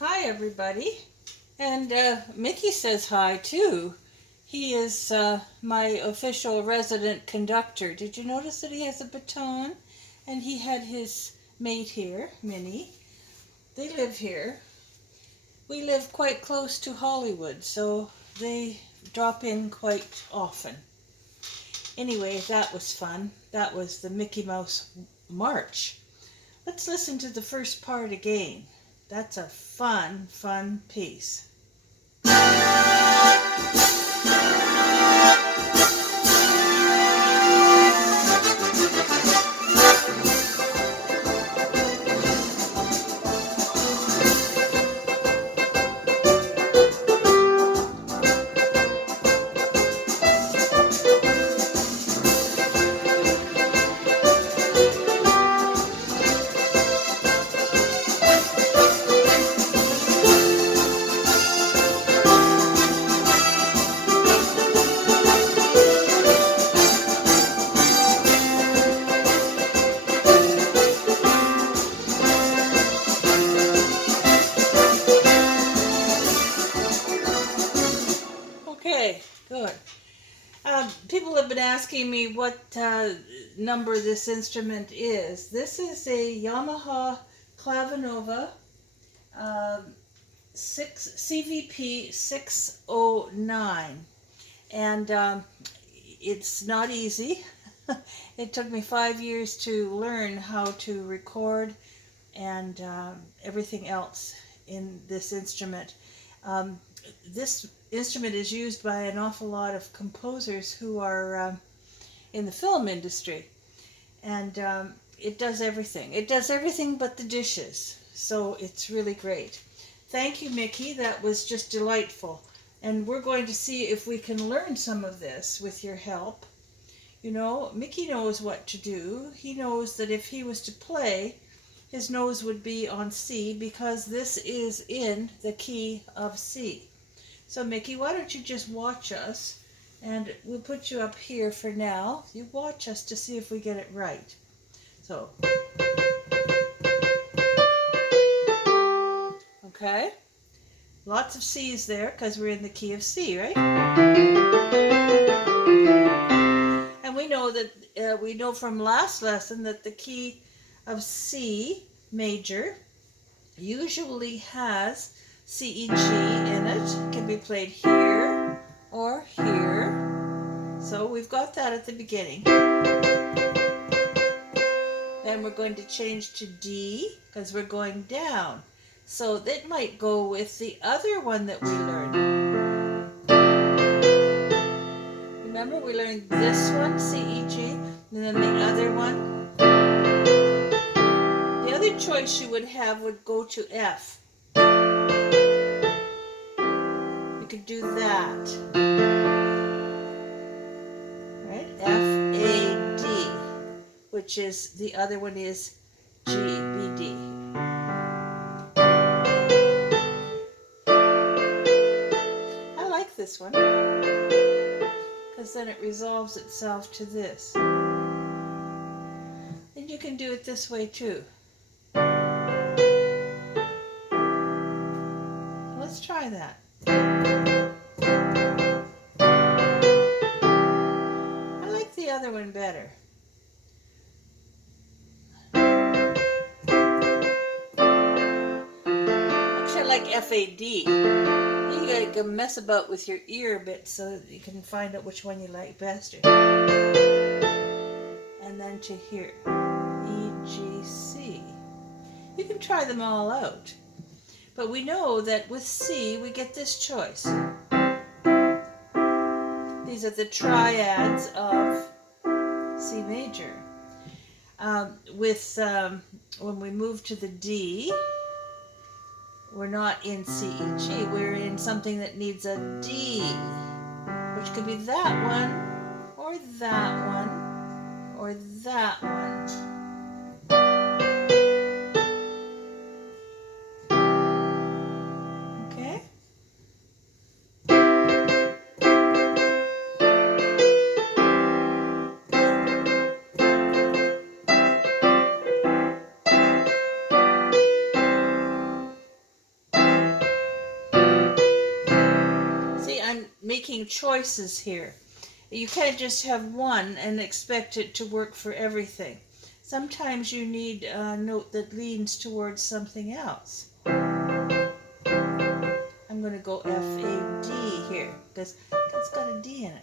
Hi, everybody. And Mickey says hi, too. He is my official resident conductor. Did you notice that he has a baton? And he had his mate here, Minnie. They live here. We live quite close to Hollywood, so they drop in quite often. Anyway, that was fun. That was the Mickey Mouse March. Let's listen to the first part again. That's a fun piece. Okay, good. People have been asking me what number this instrument is. This is a Yamaha Clavinova uh, CVP 609, and it's not easy. It took me 5 years to learn how to record and everything else in this instrument. This instrument is used by an awful lot of composers who are in the film industry, and it does everything. It does everything but the dishes, so it's really great. Thank you, Mickey. That was just delightful. And we're going to see if we can learn some of this with your help. You know, Mickey knows what to do. He knows that if he was to play, his nose would be on C because this is in the key of C. So Mickey, why don't you just watch us, and we'll put you up here for now. You watch us to see if we get it right. So, okay, lots of C's there because we're in the key of C, right? And we know from last lesson that the key of C major usually has C, E, G in it. It can be played here or here. So we've got that at the beginning. Then we're going to change to D because we're going down. So that might go with the other one that we learned. Remember, we learned this one, C, E, G, and then the other one. The other choice you would have would go to F. You could do that. Right? F, A, D, which is, the other one is G, B, D. I like this one because then it resolves itself to this. And you can do it this way too. Let's try that. I like the other one better. Actually, I like F-A-D. You gotta mess about with your ear a bit so that you can find out which one you like best. And then to here, E, G, C. You can try them all out. But we know that with C, we get this choice. These are the triads of C major. When we move to the D, we're not in C, E, G. We're in something that needs a D, which could be that one, or that one, or that one. Okay? making choices here. You can't just have one and expect it to work for everything. Sometimes you need a note that leans towards something else. I'm going to go F, A, D here because it's got a D in it.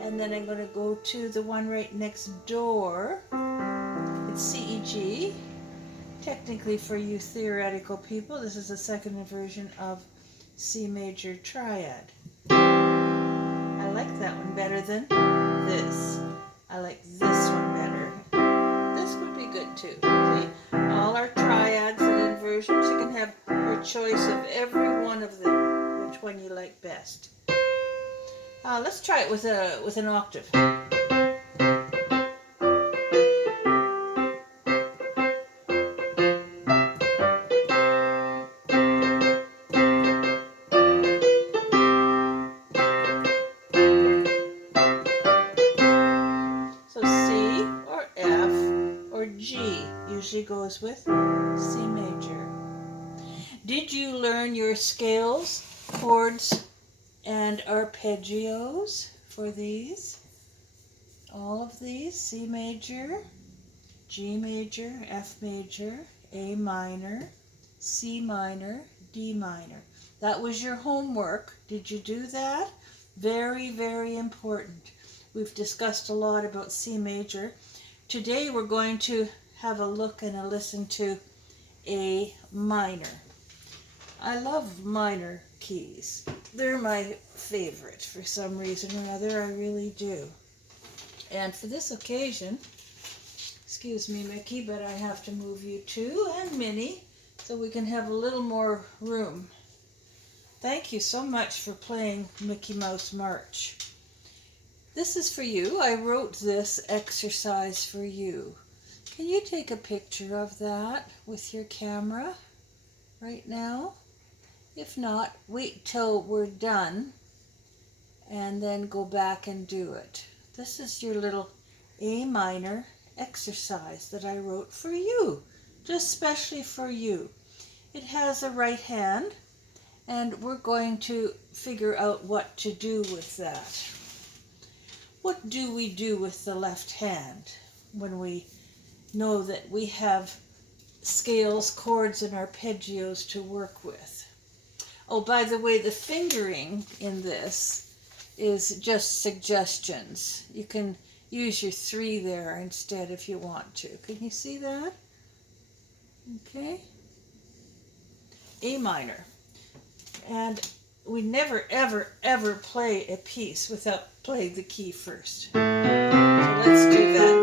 And then I'm going to go to the one right next door. It's C, E, G. Technically, for you theoretical people, this is the second version of C major triad. I like that one better than this. I like this one better. This would be good too. See? All our triads and inversions, you can have your choice of every one of them, which one you like best. Let's try it with an octave. Usually goes with C major. Did you learn your scales, chords, and arpeggios for these? All of these: C major, G major, F major, A minor, C minor, D minor. That was your homework. Did you do that? Very, very important. We've discussed a lot about C major. Today we're going to have a look and a listen to A minor. I love minor keys. They're my favorite for some reason or other. I really do. And for this occasion, excuse me, Mickey, but I have to move you too, and Minnie, so we can have a little more room. Thank you so much for playing Mickey Mouse March. This is for you. I wrote this exercise for you. Can you take a picture of that with your camera right now? If not, wait till we're done and then go back and do it. This is your little A minor exercise that I wrote for you, just specially for you. It has a right hand, and we're going to figure out what to do with that. What do we do with the left hand when we know that we have scales, chords, and arpeggios to work with? Oh, by the way, the fingering in this is just suggestions. You can use your 3 there instead if you want to. Can you see that? Okay. A minor. And we never, ever, ever play a piece without playing the key first. So let's do that.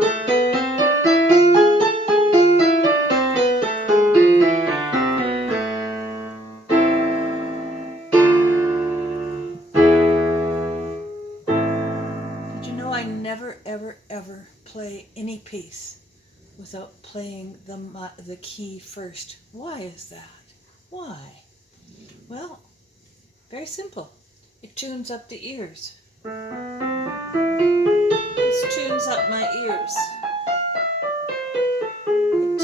Ever play any piece without playing the key first. Why is that? Why? Well, very simple. It tunes up the ears. This tunes up my ears. It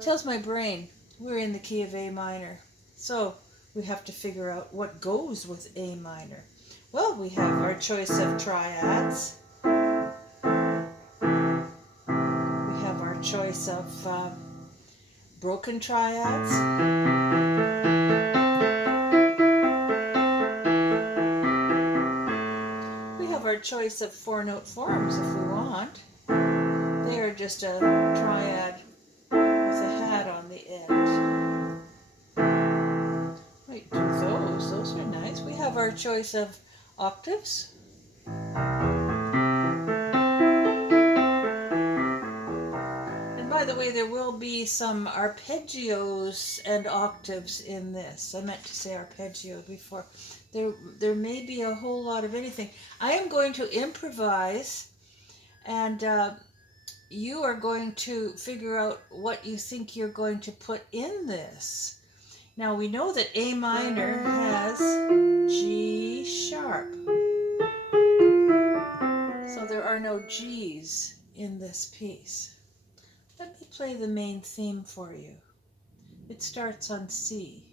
tells my brain we're in the key of A minor. So we have to figure out what goes with A minor. Well, we have our choice of triads. We have our choice of broken triads. We have our choice of 4-note forms if we want. They are just a triad with a hat on the end. Might do those. Those are nice. We have our choice of octaves. And by the way, there will be some arpeggios and octaves in this. I meant to say arpeggio before. There may be a whole lot of anything. I am going to improvise, and you are going to figure out what you think you're going to put in this. Now we know that A minor has G sharp. So there are no G's in this piece. Let me play the main theme for you. It starts on C.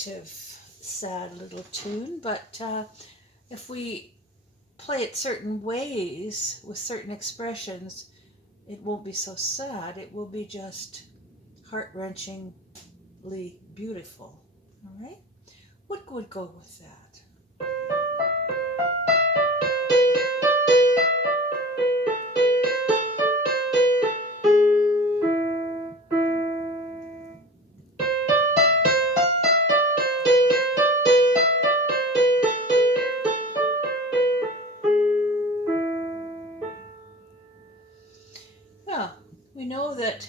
plaintive, sad little tune, but if we play it certain ways with certain expressions, it won't be so sad. It will be just heart-wrenchingly beautiful. All right? What would go with that? Well, we know that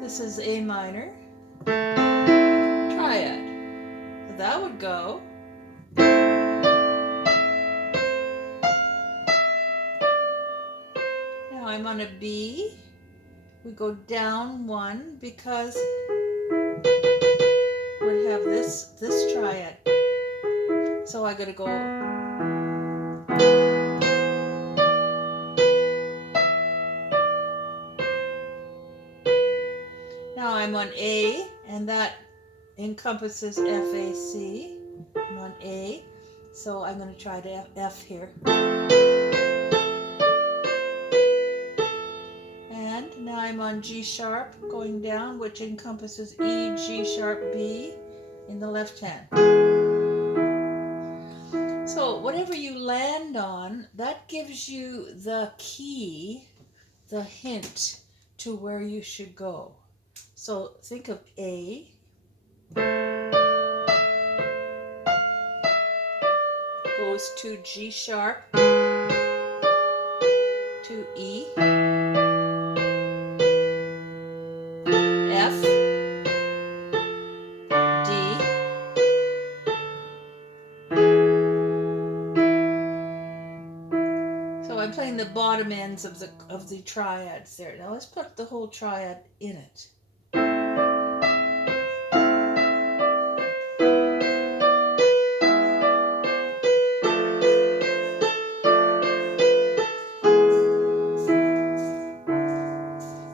this is A minor triad. So that would go. Now I'm on a B. We go down one because we have this triad. So I gotta go. Now I'm on A, and that encompasses F, A, C. I'm on A, so I'm going to try to F here. And now I'm on G sharp going down, which encompasses E, G sharp, B in the left hand. So whatever you land on, that gives you the key, the hint to where you should go. So think of A. Goes to G sharp, to E, F, D, so I'm playing the bottom ends of the triads there. Now let's put the whole triad in it.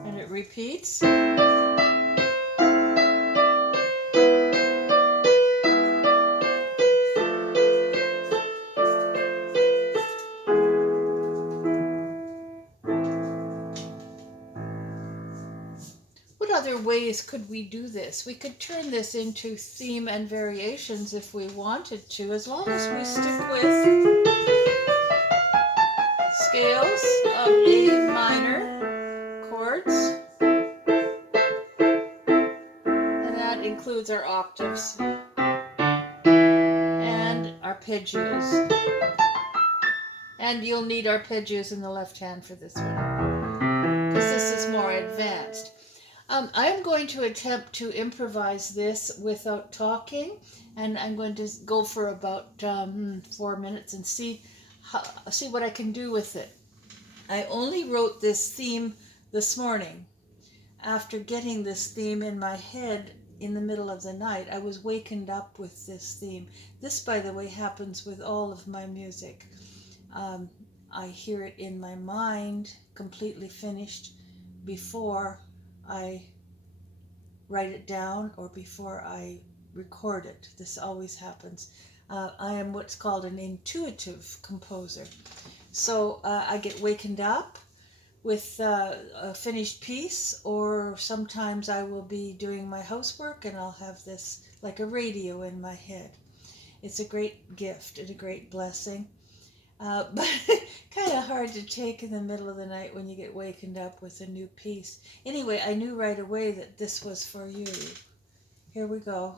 And it repeats. What other ways could we do this? We could turn this into theme and variations if we wanted to, as long as we stick with scales of A minor chords. And that includes our octaves and arpeggios. And you'll need arpeggios in the left hand for this one, because this is more advanced. I'm going to attempt to improvise this without talking, and I'm going to go for about 4 minutes and see what I can do with it. I only wrote this theme this morning. After getting this theme in my head in the middle of the night, I was wakened up with this theme. This, by the way, happens with all of my music. I hear it in my mind, completely finished, before I write it down or before I record it. This always happens. I am what's called an intuitive composer. So I get wakened up with a finished piece, or sometimes I will be doing my housework and I'll have this like a radio in my head. It's a great gift and a great blessing. But kind of hard to take in the middle of the night when you get wakened up with a new piece. Anyway, I knew right away that this was for you. Here we go.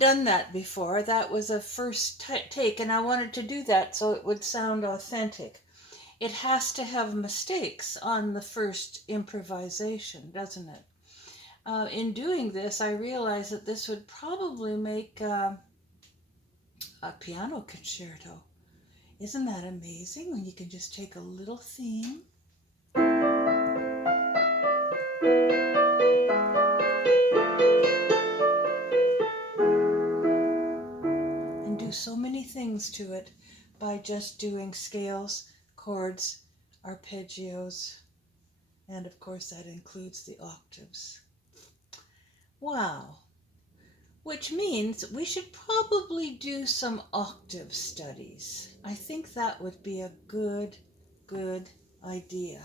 done that before. That was a first take, and I wanted to do that so it would sound authentic. It has to have mistakes on the first improvisation, doesn't it? In doing this, I realized that this would probably make a piano concerto. Isn't that amazing when you can just take a little theme and do so many things to it by just doing scales, chords, arpeggios, and of course that includes the octaves. Wow. Which means we should probably do some octave studies. I think that would be a good idea.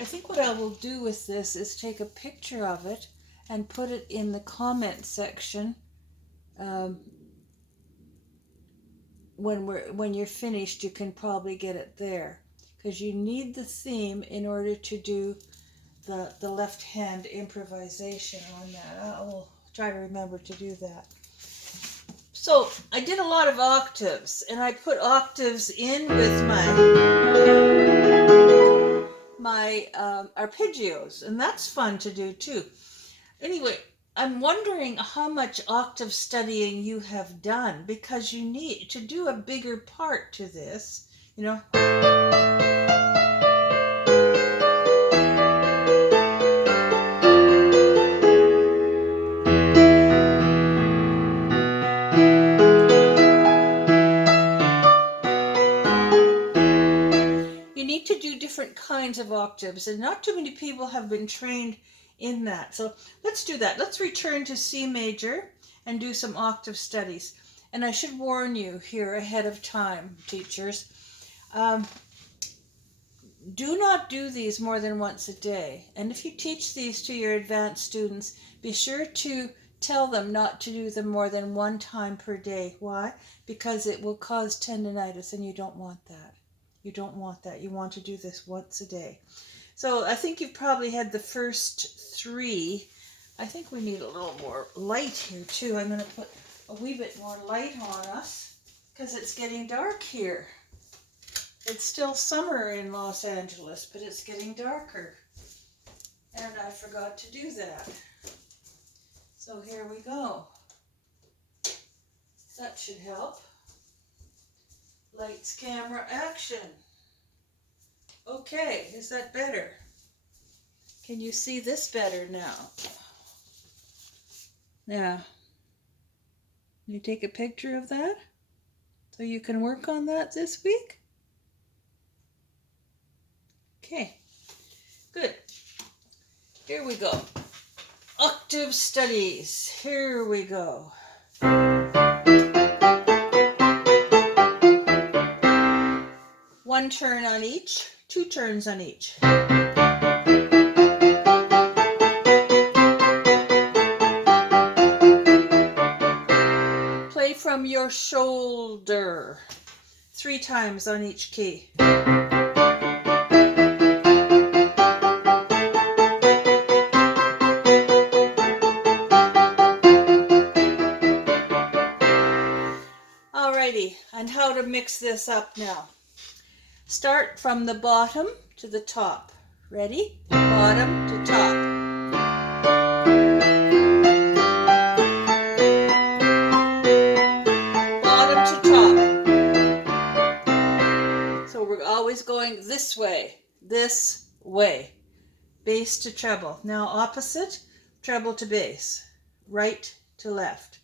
I think what I will do with this is take a picture of it and put it in the comment section when you're finished. You can probably get it there, because you need the theme in order to do the left hand improvisation on that. I will try to remember to do that. So I did a lot of octaves, and I put octaves in with my arpeggios, and that's fun to do too. Anyway, I'm wondering how much octave studying you have done, because you need to do a bigger part to this, you know. You need to do different kinds of octaves, and not too many people have been trained in that. So let's do that. Let's return to C major and do some octave studies. And I should warn you here ahead of time, teachers, do not do these more than once a day. And if you teach these to your advanced students, be sure to tell them not to do them more than one time per day. Why? Because it will cause tendinitis, and you don't want that. You don't want that. You want to do this once a day. So I think you've probably had the first three. I think we need a little more light here too. I'm going to put a wee bit more light on us because it's getting dark here. It's still summer in Los Angeles, but it's getting darker. And I forgot to do that. So here we go. That should help. Lights, camera, action. Okay, is that better? Can you see this better now? Now, can you take a picture of that so you can work on that this week? Okay, good. Here we go. Octave studies. Here we go. One turn on each, 2 turns on each. Play from your shoulder, 3 times on each key. Alrighty, and how to mix this up now. Start from the bottom to the top. Ready? Bottom to top. Bottom to top. So we're always going this way. Bass to treble. Now opposite, treble to bass. Right to left.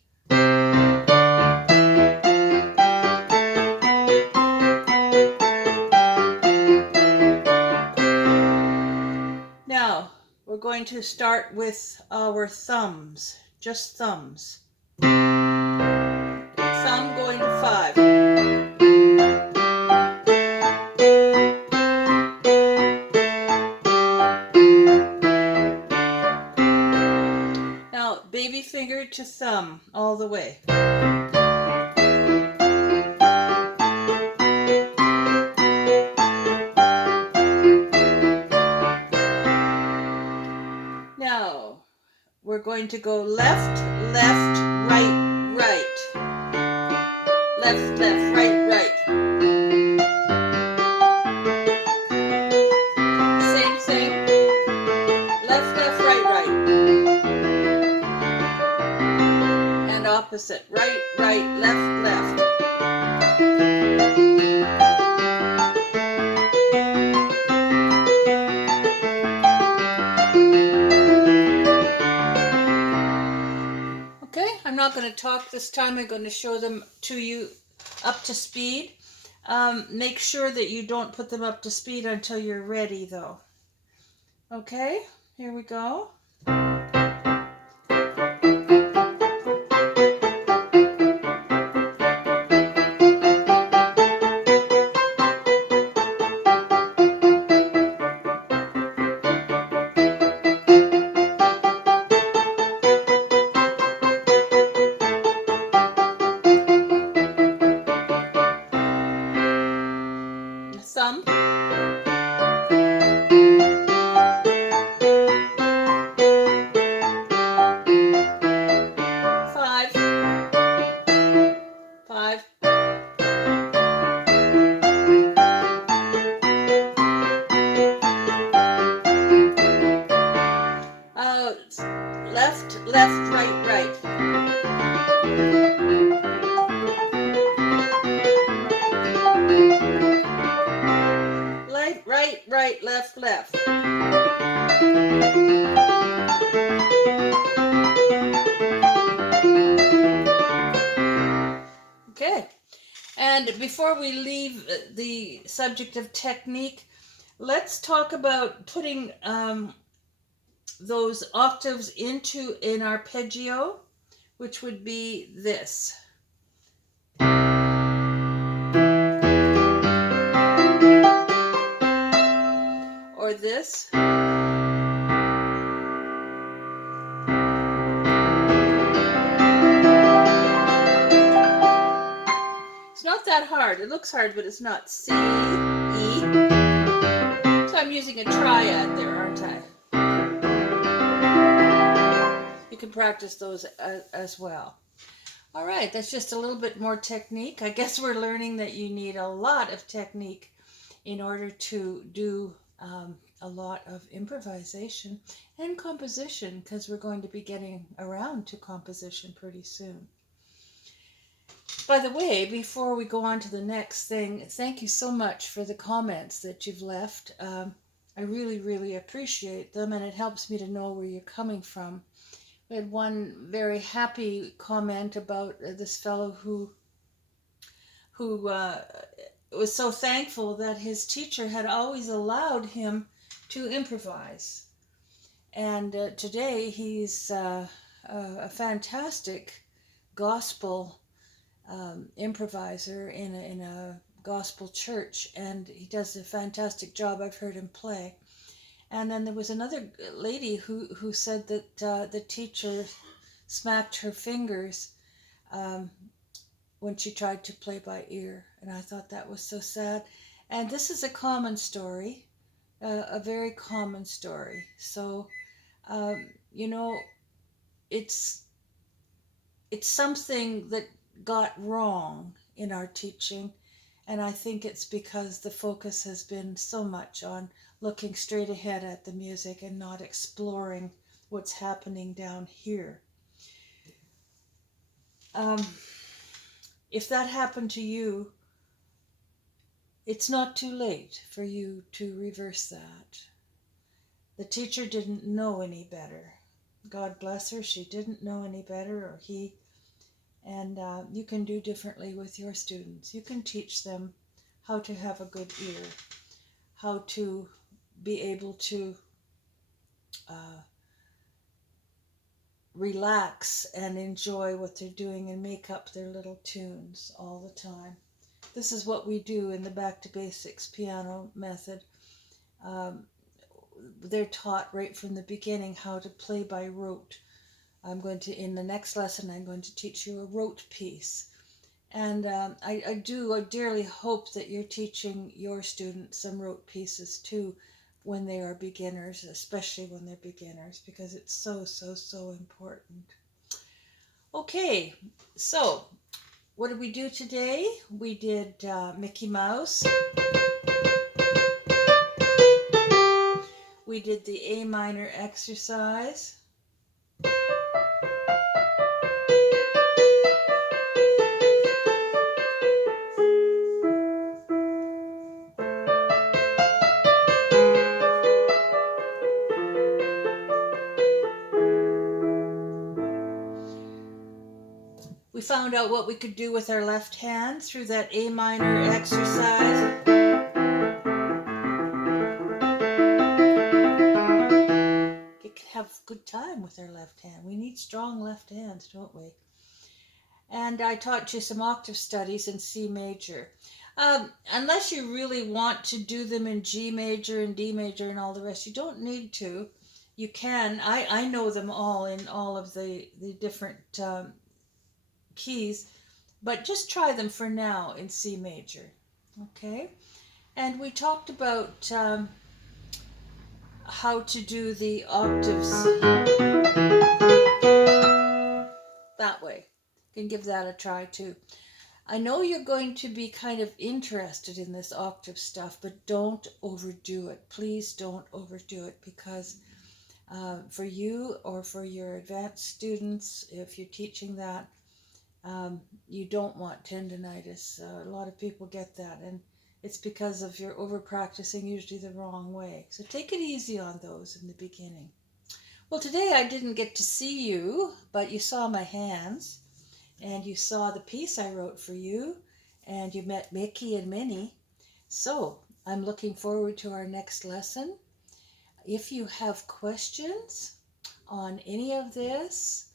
Now, we're going to start with our thumbs, just thumbs. Thumb going to 5. Now, baby finger to thumb all the way. Now, we're going to go left, left, right, right. Left, left, right, right. Same, same. Left, left, right, right. And opposite. Right, right, left, left. Okay, I'm not going to talk this time. I'm going to show them to you up to speed. Make sure that you don't put them up to speed until you're ready, though. Okay, here we go. Thumb. 5, 5. Left, left, right, right. Right, right, right, left, left. Okay. And before we leave the subject of technique, let's talk about putting those octaves into an arpeggio, which would be this. Or this. It's not that hard. It looks hard, but it's not. C, E. So I'm using a triad there, aren't I? You can practice those as well. All right, that's just a little bit more technique. I guess we're learning that you need a lot of technique in order to do a lot of improvisation and composition, because we're going to be getting around to composition pretty soon. By the way, before we go on to the next thing, thank you so much for the comments that you've left. I really, really appreciate them, and it helps me to know where you're coming from. We had one very happy comment about this fellow who was so thankful that his teacher had always allowed him to improvise. And today he's a fantastic gospel improviser in a gospel church, and he does a fantastic job. I've heard him play. And then there was another lady who said that the teacher smacked her fingers when she tried to play by ear. And I thought that was so sad. And this is a common story, a very common story. So, it's something that got wrong in our teaching. And I think it's because the focus has been so much on looking straight ahead at the music and not exploring what's happening down here. If that happened to you, it's not too late for you to reverse that. The teacher didn't know any better. God bless her, she didn't know any better, or he. And you can do differently with your students. You can teach them how to have a good ear, how to be able to relax and enjoy what they're doing and make up their little tunes all the time. This is what we do in the Back to Basics piano method. They're taught right from the beginning how to play by rote. In the next lesson, I'm going to teach you a rote piece. And I dearly hope that you're teaching your students some rote pieces too when they are beginners, especially when they're beginners, because it's so, so, so important. Okay, so what did we do today? We did Mickey Mouse. We did the A minor exercise. We found out what we could do with our left hand through that A minor exercise. We can have a good time with our left hand. We need strong left hands, don't we? And I taught you some octave studies in C major. Unless you really want to do them in G major and D major and all the rest, you don't need to. You can. I know them all in all of the different keys, but just try them for now in C major. Okay? And we talked about how to do the octaves that way. You can give that a try too. I know you're going to be kind of interested in this octave stuff, but don't overdo it. Please don't overdo it, because for you or for your advanced students, if you're teaching that, you don't want tendonitis. A lot of people get that, and it's because of your over practicing usually the wrong way. So take it easy on those in the beginning. Well, today I didn't get to see you, but you saw my hands, and you saw the piece I wrote for you, and you met Mickey and Minnie. So I'm looking forward to our next lesson. If you have questions on any of this,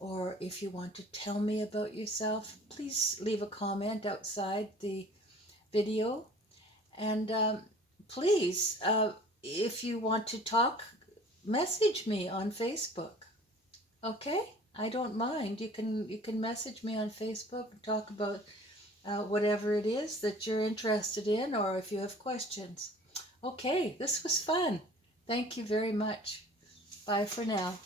or if you want to tell me about yourself, please leave a comment outside the video. And please, if you want to talk, message me on Facebook. Okay? I don't mind. You can message me on Facebook and talk about whatever it is that you're interested in, or if you have questions. Okay, this was fun. Thank you very much. Bye for now.